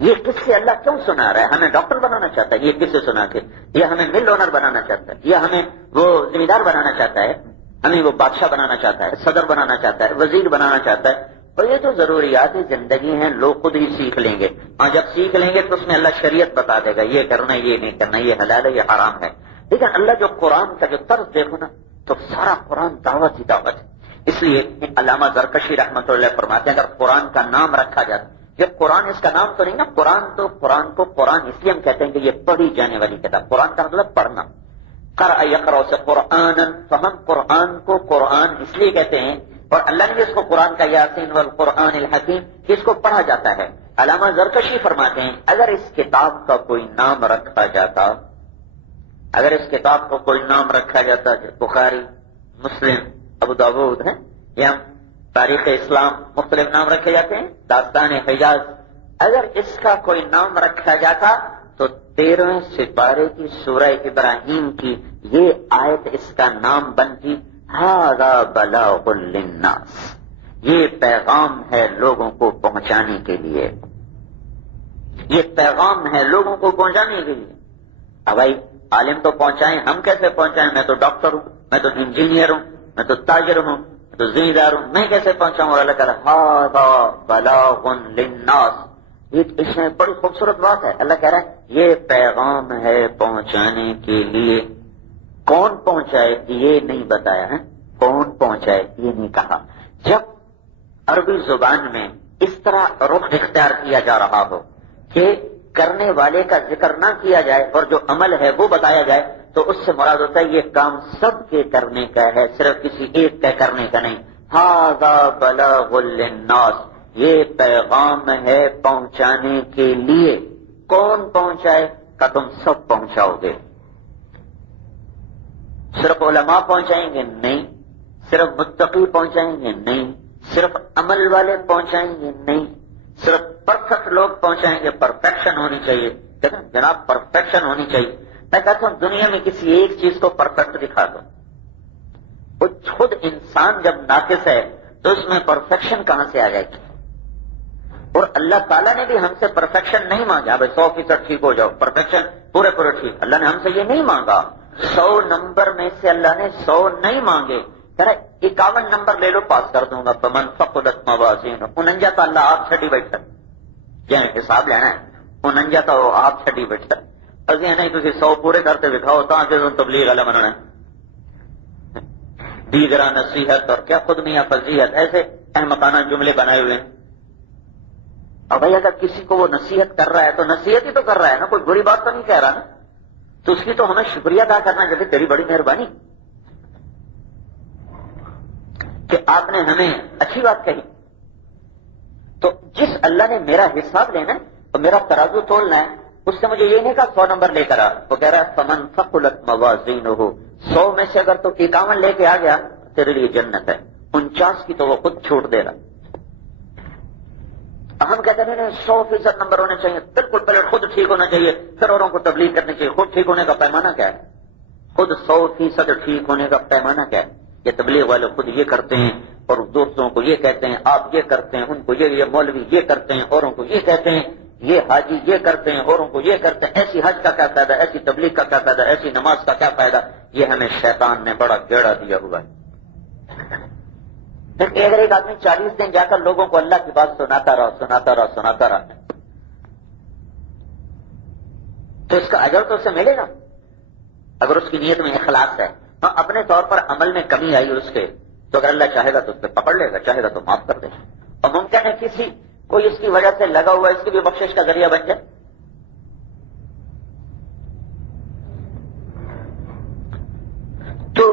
یہ کس سے اللہ کیوں سنا رہا ہے؟ ہمیں ڈاکٹر بنانا چاہتا ہے، یہ کس سے سنا کے؟ یہ ہمیں مل اونر بنانا چاہتا ہے، یہ ہمیں وہ ذمہ دار بنانا چاہتا ہے، ہمیں وہ بادشاہ بنانا چاہتا ہے، صدر بنانا چاہتا ہے، وزیر بنانا چاہتا ہے؟ اور یہ تو ضروریات زندگی ہیں، لوگ خود ہی سیکھ لیں گے، اور جب سیکھ لیں گے تو اس میں اللہ شریعت بتا دے گا، یہ کرنا یہ نہیں کرنا، یہ حلال ہے یہ حرام ہے۔ لیکن اللہ جو قرآن کا جو طرز دیکھو نا، تو سارا قرآن دعوت ہی دعوت ہے۔ اس لیے علامہ زرکشی رحمۃ اللہ فرماتے ہیں اگر قرآن کا نام رکھا جاتا، یہ قرآن اس کا نام تو نہیں نا، قرآن تو قرآن کو قرآن اس لیے ہم کہتے ہیں کہ یہ پڑھی جانے والی کتاب، قرآن کا مطلب پڑھنا، قرأ یقرأ سے قرآن، تو ہم قرآن کو قرآن اس لیے کہتے ہیں، اور اللہ نے بھی اس کو قرآن کا یاسین والقرآن الحکیم اس کو پڑھا جاتا ہے۔ علامہ زرکشی فرماتے ہیں اگر اس کتاب کا کوئی نام رکھا جاتا، اگر اس کتاب کو کوئی نام رکھا جاتا، بخاری، مسلم، ابو داؤد ہے یا تاریخ اسلام، مختلف نام رکھے جاتے ہیں، داستان حجاز، اگر اس کا کوئی نام رکھا جاتا تو 13ویں سپارے کی سورہ ابراہیم کی یہ آیت اس کا نام بنتی، ھذا بلاغ للناس، یہ پیغام ہے لوگوں کو پہنچانے کے لیے، یہ پیغام ہے لوگوں کو پہنچانے کے لیے۔ اب بھائی عالم تو پہنچائیں، ہم کیسے پہنچائیں؟ میں تو ڈاکٹر ہوں، میں تو انجینئر ہوں، میں تو تاجر ہوں، میں تو ذمہ دار ہوں، میں کیسے پہنچاؤں؟ اور اللہ کہہ رہا ھذا بلاغ للناس، یہ اس میں بڑی خوبصورت بات ہے، اللہ کہہ رہا ہے یہ پیغام ہے پہنچانے کے لیے۔ کون پہنچائے یہ نہیں بتایا ہے، کون پہنچائے یہ نہیں کہا۔ جب عربی زبان میں اس طرح رخ اختیار کیا جا رہا ہو کہ کرنے والے کا ذکر نہ کیا جائے اور جو عمل ہے وہ بتایا جائے، تو اس سے مراد ہوتا ہے یہ کام سب کے کرنے کا ہے، صرف کسی ایک کے کرنے کا نہیں۔ ھذا بلاغ للناس، یہ پیغام ہے پہنچانے کے لیے۔ کون پہنچائے؟ کہ تم سب پہنچاؤ گے۔ صرف علماء پہنچائیں گے؟ نہیں۔ صرف متقی پہنچائیں گے؟ نہیں۔ صرف عمل والے پہنچائیں گے؟ نہیں۔ صرف پرفیکٹ لوگ پہنچائیں گے؟ پرفیکشن ہونی چاہیے، جناب پرفیکشن ہونی چاہیے۔ میں کہتا ہوں دنیا میں کسی ایک چیز کو پرفیکٹ دکھا دو، وہ خود انسان جب ناقص ہے تو اس میں پرفیکشن کہاں سے آ جائے گی؟ اور اللہ تعالیٰ نے بھی ہم سے پرفیکشن نہیں مانگا، بھائی 100% ٹھیک ہو جاؤ، پرفیکشن پورے ٹھیک، اللہ نے ہم سے یہ نہیں مانگا۔ 100 نمبر میں سے اللہ نے 100 نہیں مانگے، کہہ رہا 51 نمبر لے لو پاس کر دوں گا، فمن ثقلت موازینہ، 49 تو اللہ آپ چھٹی بیٹھتا، یعنی حساب لینا ہے، 49 تو آپ چھٹی بیٹھتا، اسی نہیں تھی 100 پورے کرتے دکھاؤ تو تبلیغ والا بننا ہے، دیگرہ نصیحت اور کیا خود میاں فضیحت، ایسے احمقانہ جملے بنائے ہوئے ہیں۔ اور بھائی اگر کسی کو وہ نصیحت کر رہا ہے تو نصیحت ہی تو کر رہا ہے نا، کوئی بری بات تو نہیں کہہ رہا نا، تو اس کی تو ہمیں شکریہ ادا کرنا چاہیے، تیری بڑی مہربانی کہ آپ نے ہمیں اچھی بات کہی۔ تو جس اللہ نے میرا حساب لینا ہے اور میرا ترازو تولنا ہے، اس سے مجھے یہ نہیں کہا 100 نمبر لے کر آ، وہ کہہ رہا ہے فمن ثقلت موازینہ، 100 میں سے اگر تو 51 لے کے آ گیا تیرے لیے جنت ہے، 49 کی تو وہ خود چھوٹ دے رہا۔ ہم کہتے ہیں 100% نمبر ہونے چاہیے، بالکل پہلے خود ٹھیک ہونا چاہیے، پھر اوروں کو تبلیغ کرنی چاہیے۔ خود ٹھیک ہونے کا پیمانہ کیا ہے؟ خود 100% ٹھیک ہونے کا پیمانہ کیا ہے؟ یہ تبلیغ والے خود یہ کرتے ہیں اور دوستوں کو یہ کہتے ہیں، آپ یہ کرتے ہیں، ان کو یہ مولوی یہ کرتے ہیں، اوروں کو یہ کہتے ہیں، یہ حاجی یہ کرتے ہیں، اوروں کو یہ کرتے ہیں، ایسی حج کا کیا فائدہ، ایسی تبلیغ کا کیا فائدہ، ایسی نماز کا کیا فائدہ؟ یہ ہمیں شیطان نے بڑا گیڑا دیا ہوا ہے۔ لیکن اگر ایک آدمی 40 دن جا کر لوگوں کو اللہ کی بات سناتا رہا تو اس کا اجر تو اسے ملے گا اگر اس کی نیت میں اخلاص ہے۔ ہاں اپنے طور پر عمل میں کمی آئی اس کے تو اگر اللہ چاہے گا تو اس پہ پکڑ لے گا، چاہے گا تو معاف کر دے گا، اور ممکن ہے کسی کوئی اس کی وجہ سے لگا ہوا اس کی بھی بخشش کا ذریعہ بن جائے۔ تو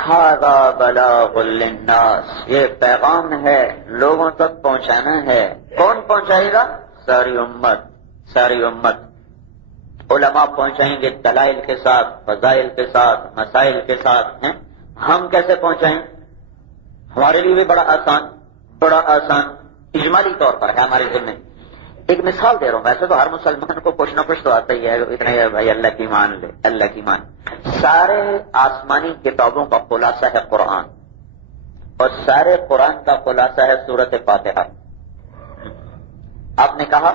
ھذا بلاغ للناس، یہ پیغام ہے لوگوں تک پہنچانا ہے۔ کون پہنچائے گا؟ ساری امت، ساری امت۔ علماء پہنچائیں گے دلائل کے ساتھ، فضائل کے ساتھ، مسائل کے ساتھ ہیں۔ ہم کیسے پہنچائیں؟ ہمارے لیے بھی بڑا آسان اجمالی طور پر ہے ہمارے ذمہ۔ ایک مثال دے رہا ہوں، ویسے تو ہر مسلمان کو کچھ نہ کچھ تو آتا ہی ہے، اتنا ہی بھائی اللہ کی مان لے، اللہ کی مان۔ سارے آسمانی کتابوں کا خلاصہ ہے قرآن، اور سارے قرآن کا خلاصہ ہے سورۃ فاتحہ۔ آپ نے کہا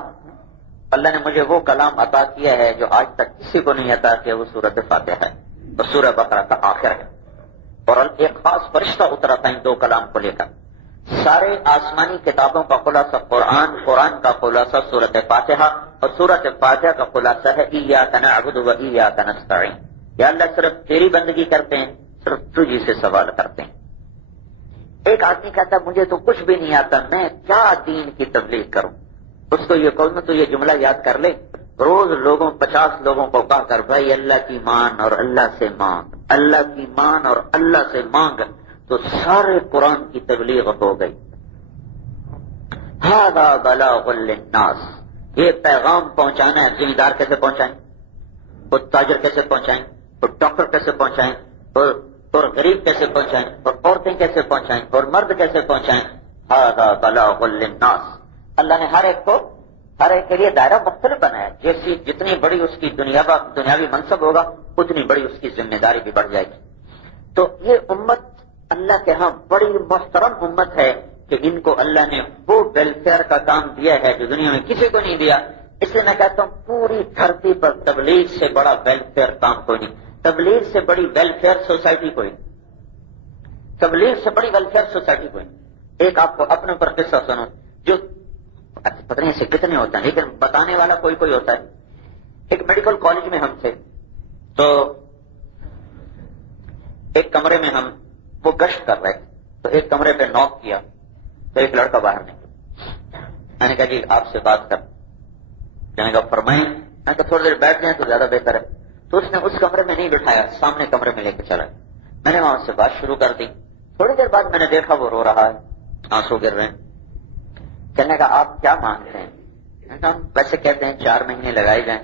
اللہ نے مجھے وہ کلام عطا کیا ہے جو آج تک کسی کو نہیں عطا کیا، وہ سورۃ فاتحہ ہے اور سورہ بقرہ کا آخر ہے. اور ایک خاص فرشتہ اترا تھا ان دو کلام کو لے کر. سارے آسمانی کتابوں کا خلاصہ قرآن، قرآن کا خلاصہ سورۃ فاتحہ، اور سورۃ فاتحہ کا خلاصہ ہے ایاک نعبد و ایاک نستعین. یا اللہ صرف تیری بندگی کرتے ہیں، صرف تجھی سے سوال کرتے ہیں. ایک آدمی کہتا مجھے تو کچھ بھی نہیں آتا، میں کیا دین کی تبلیغ کروں؟ اس کو یہ کہوں تو یہ جملہ یاد کر لے، روز 50 لوگوں کو کہا کر بھائی اللہ کی مان اور اللہ سے مانگ، اللہ کی مان اور اللہ سے مانگ، تو سارے قرآن کی تبلیغ ہو گئی. ھذا بلاغ للناس، یہ پیغام پہنچانا ہے. ذمہ دار کیسے پہنچائیں؟ اور تاجر کیسے پہنچائیں؟ اور ڈاکٹر کیسے پہنچائیں؟ اور غریب کیسے پہنچائیں؟ اور عورتیں کیسے پہنچائیں؟ اور مرد کیسے پہنچائیں؟ ھذا بلاغ للناس. اللہ نے ہر ایک کے لیے دائرہ مختلف بنایا. جتنی بڑی اس کی دنیاوی منصب ہوگا اتنی بڑی اس کی ذمہ داری بھی بڑھ جائے گی. تو یہ امت اللہ کے ہاں بڑی محترم امت ہے کہ ان کو اللہ نے وہ ویلفیئر کا کام دیا ہے جو دنیا میں کسی کو نہیں دیا. اس لیے میں کہتا ہوں پوری دھرتی پر تبلیغ سے بڑا ویلفیئر کام کوئی نہیں، تبلیغ سے بڑی ویلفیئر سوسائٹی کوئی نہیں، تبلیغ سے بڑی ویلفیئر سوسائٹی کوئی نہیں. ایک آپ کو اپنے اوپر قصہ سنو، جو پتہ نہیں سے کتنے ہوتے ہیں لیکن بتانے والا کوئی ہوتا ہے. ایک میڈیکل کالج میں ہم تھے، تو ایک کمرے میں ہم وہ گشت کر رہے تھے، تو ایک کمرے پہ نوک کیا تو ایک لڑکا باہر نکلا. میں نے کہا جی آپ سے بات کر. کہنے کا فرمائیں. میں کہا تھوڑی دیر بیٹھ جائیں تو زیادہ بہتر ہے. تو اس نے اس کمرے میں نہیں بٹھایا، سامنے کمرے میں لے کے چلا. میں نے وہاں سے بات شروع کر دی. تھوڑی دیر بعد میں نے دیکھا وہ رو رہا ہے، آنسو گر رہے ہیں. کہنے کا آپ کیا مانگتے ہیں؟ ہم ویسے کہتے ہیں 4 مہینے لگائے جائیں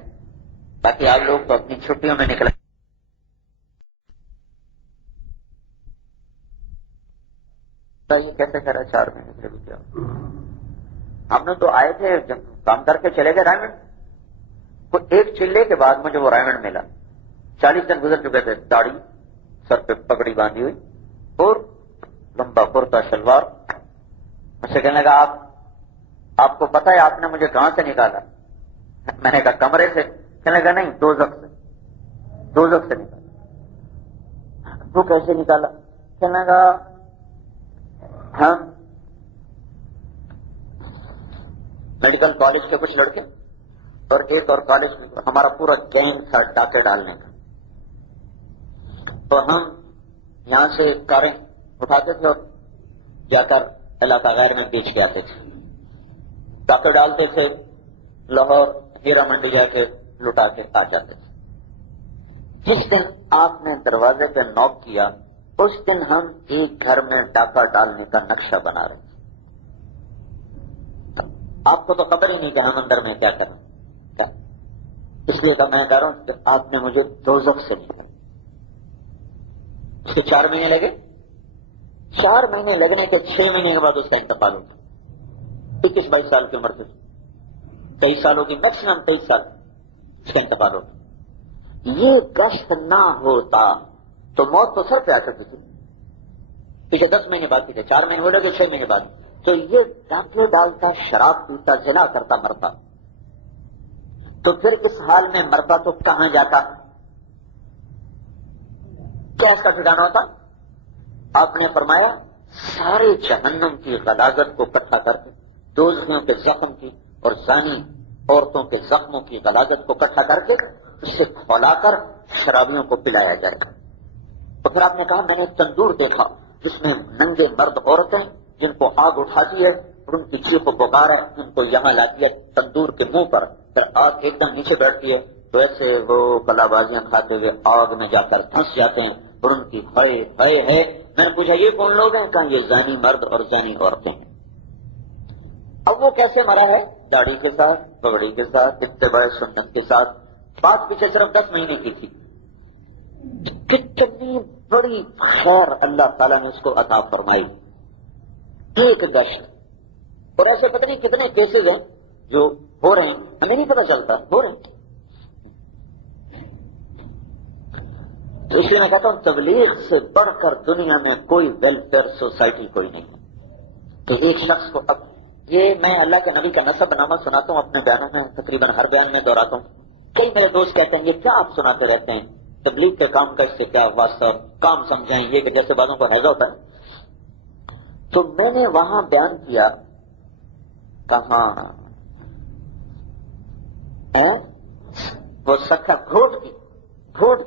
تاکہ آپ لوگ تو اپنی چھٹیوں میں نکلیں. یہ کیسے کرا 4 مہینے کے لیے؟ ہم نے تو آئے تھے جب کام کر کے چلے گئے رائمنڈ. تو ایک چلے کے بعد مجھے وہ رائمنڈ ملا. 40 دن گزر چکے تھے، داڑھی، سر پہ پگڑی باندھی ہوئی اور لمبا کرتا شلوار. مجھ سے کہنے لگا آپ کو پتا ہے آپ نے مجھے کہاں سے نکالا؟ میں نے کہا کمرے سے. کہنے لگا نہیں، دوزخ سے نکالا. وہ کیسے نکالا؟ کہنے لگا ہم میڈیکل کالج کے کچھ لڑکے اور ایک اور کالج میں ہمارا پورا گینگ تھا ڈاکے ڈالنے کا. تو ہم یہاں سے کاریں اٹھاتے تھے اور جا کر علاقہ غیر میں بیچ کے آتے تھے. ڈاکے ڈالتے تھے، لاہور ہیرا منڈی جا کے لٹا کے آ جاتے تھے. جس دن آپ نے دروازے پہ نوک کیا اس دن ہم ایک گھر میں ڈاکہ ڈالنے کا نقشہ بنا رہے تھے. آپ کو تو خبر ہی نہیں کہ ہم اندر میں کیا کریں. اس لیے کہ میں کہہ رہا ہوں کہ آپ نے مجھے دوزخ سے نکالا. اس کے 4 مہینے لگے. 4 مہینے لگنے کے 6 مہینے کے بعد اس کا انتقال ہوتا. 21-22 سال کی عمر سے 23 سالوں کی، میکسیمم 23 سال اس کا انتقال ہوتا. یہ گشت نہ ہوتا تو موت تو سر پہ آ سکتی تھی. پیچھے 10 مہینے باقی تھے، 4 مہینے ہو لگے 6 مہینے بعد. تو یہ ڈاکے ڈالتا، شراب پیتا، زنا کرتا، مرتا. تو پھر اس حال میں مرتا تو کہاں جاتا؟ کیا اس کا ٹھکانا ہوتا؟ آپ نے فرمایا سارے جہنم کی غلاظت کو اکٹھا کر کے، دوزخیوں کے زخم کی اور زانی عورتوں کے زخموں کی غلاظت کو اکٹھا کر کے اسے کھولا کر شرابیوں کو پلایا جائے گا. تو پھر آپ نے کہا میں نے تندور دیکھا جس میں ننگے مرد عورتیں جن کو آگ اٹھاتی ہے اور ان کی چیخ و پکار ہے، ان کو یہاں لاتی ہے تندور کے منہ پر. پھر آگ ایک دم نیچے بیٹھتی ہے تو ایسے وہ کلا بازیاں کھاتے ہوئے آگ میں جا کر پھنس جاتے ہیں اور ان کی ہائے ہے. میں نے پوچھا یہ کون لوگ ہیں؟ کہا یہ زانی مرد اور زانی عورتیں ہیں. اب وہ کیسے مرا ہے؟ داڑھی کے ساتھ، پگڑی کے ساتھ، اتباع سنت کے ساتھ. بات پیچھے صرف 10 مہینے کی تھی. کتنی بڑی خیر اللہ تعالیٰ نے اس کو عطا فرمائی. ایک گشت. اور ایسے پتہ نہیں کتنے کیسز ہیں جو ہو رہے ہیں، ہمیں نہیں پتا چلتا ہو رہے ہیں. تو اس لیے میں کہتا ہوں تبلیغ سے بڑھ کر دنیا میں کوئی ویلفیئر سوسائٹی کوئی نہیں ہے کہ ایک شخص کو اب یہ میں اللہ کے نبی کا نسب نامہ سناتا ہوں اپنے بیانوں میں، تقریباً ہر بیان میں دہراتا ہوں. کئی میرے دوست کہتے ہیں یہ کیا آپ سناتے رہتے ہیں، تبلیغ کے کام کا اس سے کیا واسطہ، کام سمجھائیں یہ کہ جیسے بعضوں کو حیضہ ہوتا ہے. تو میں نے وہاں بیان کیا، کہاں وہ سکھا گھوٹ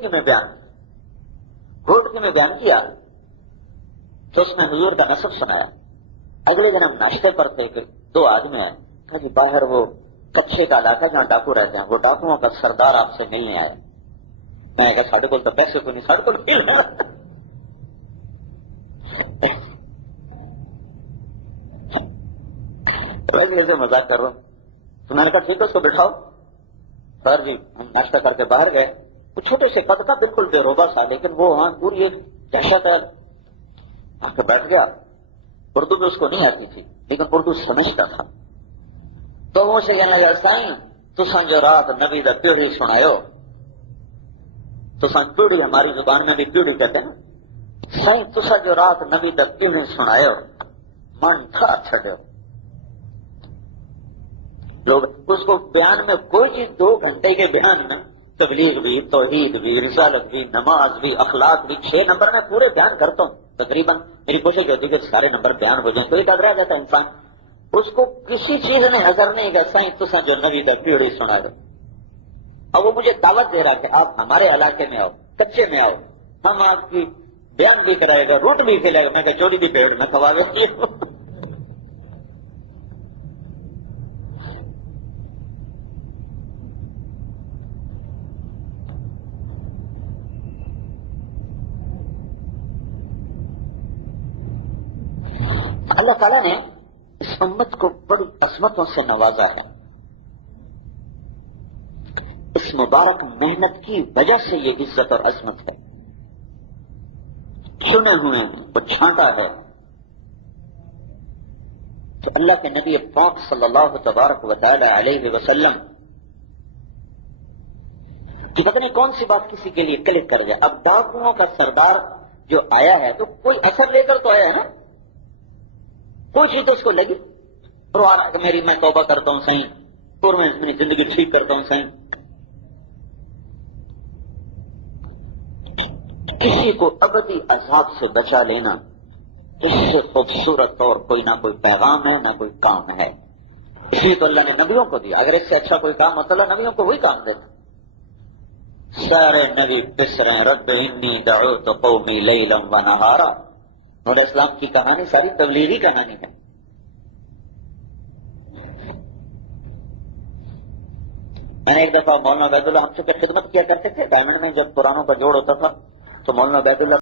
کی میں بیان کیا تو اس میں حضور کا نسب سنایا. اگلے دن ہم ناشتے پر تھے کہ 2 آدمی آئے، کہا جی باہر وہ کچھے کا علاقہ جہاں ڈاکو رہتے ہیں، وہ ڈاکوؤں کا سردار آپ سے ملنے آیا. میں نے کہا ساڑھے کو تو پیسے کو نہیں، ساڑھے کو ایسے مذاق کر رہا ہوں. تو میں نے کہا ٹھیک ہے اس کو بٹھاؤ. سر جی ہم ناشتہ کر کے باہر گئے، وہ چھوٹے سے قد کا بالکل بے روبہ سا، لیکن وہ وہاں پوری ایک دہشت ہے. آ کے بیٹھ گیا. اردو بھی اس کو نہیں آتی تھی لیکن اردو سمجھتا تھا. تو وہ سے کہنے لگا سائیں تساں جو رات نبی دا پیڑھی سنایو، تساں پیڑھی ہماری زبان میں بھی پیڑھی کہتے ہیں، سائیں تساں جو رات نبی دا پیڑھی سنایو من کھا چھڈیو. لوگ اس کو بیان میں کوئی چیز 2 گھنٹے کے بیان میں تبلیغ بھی، توحید بھی، رسالت بھی، نماز بھی، اخلاق بھی، 6 نمبر میں پورے بیان کرتا ہوں. تقریباً میری کوشش رہتی کہ سارے نمبر بیان ہو جائیں. کوئی ڈر رہ جاتا انسان، اس کو کسی چیز میں نظر نہیں گا سائیں تساں جو نبی دا پیڑھی سنا دے. اب وہ مجھے دعوت دے رہا کہ آپ ہمارے علاقے میں آؤ، کچے میں آؤ، ہم آپ کی بیان بھی کرائے گا، روٹ بھی کھلائے گا. میں کہ چوری بھی پیڑ میں کھوا گئی. اللہ تعالیٰ نے اس امت کو بڑی عظمتوں سے نوازا ہے. اس مبارک محنت کی وجہ سے یہ عزت اور عظمت ہے. چنے ہوئے ہیں، وہ چھانٹا ہے. تو اللہ کے نبی پاک صلی اللہ تبارک و تعالی علیہ وسلم کہ پتہ نہیں کون سی بات کسی کے لیے کلک کر جائے. اب ڈاکوؤں کا سردار جو آیا ہے تو کوئی اثر لے کر تو آیا ہے نا، کوئی چیز تو اس کو لگی. اور آ رہا کہ میری میں توبہ کرتا ہوں صحیح، اور میں اپنی زندگی ٹھیک کرتا ہوں صحیح. کسی کو ابدی عذاب سے بچا لینا، اس سے خوبصورت اور کوئی نہ کوئی پیغام ہے، نہ کوئی کام ہے. اس لیے تو اللہ نے نبیوں کو دیا. اگر اس سے اچھا کوئی کام ہوتا اللہ نبیوں کو وہی کام دیتا. سارے نبی پس رہے ہیں، رب انی دعوت قومی لیلا و نہارا. اور اسلام کی کہانی ساری تبلیغی کہانی ہے. میں نے ایک دفعہ مولانا عبید اللہ ہم سے خدمت کیا کرتے تھے ڈائمنڈ میں، جب پرانوں کا جوڑ ہوتا تھا تو مولانا عبید اللہ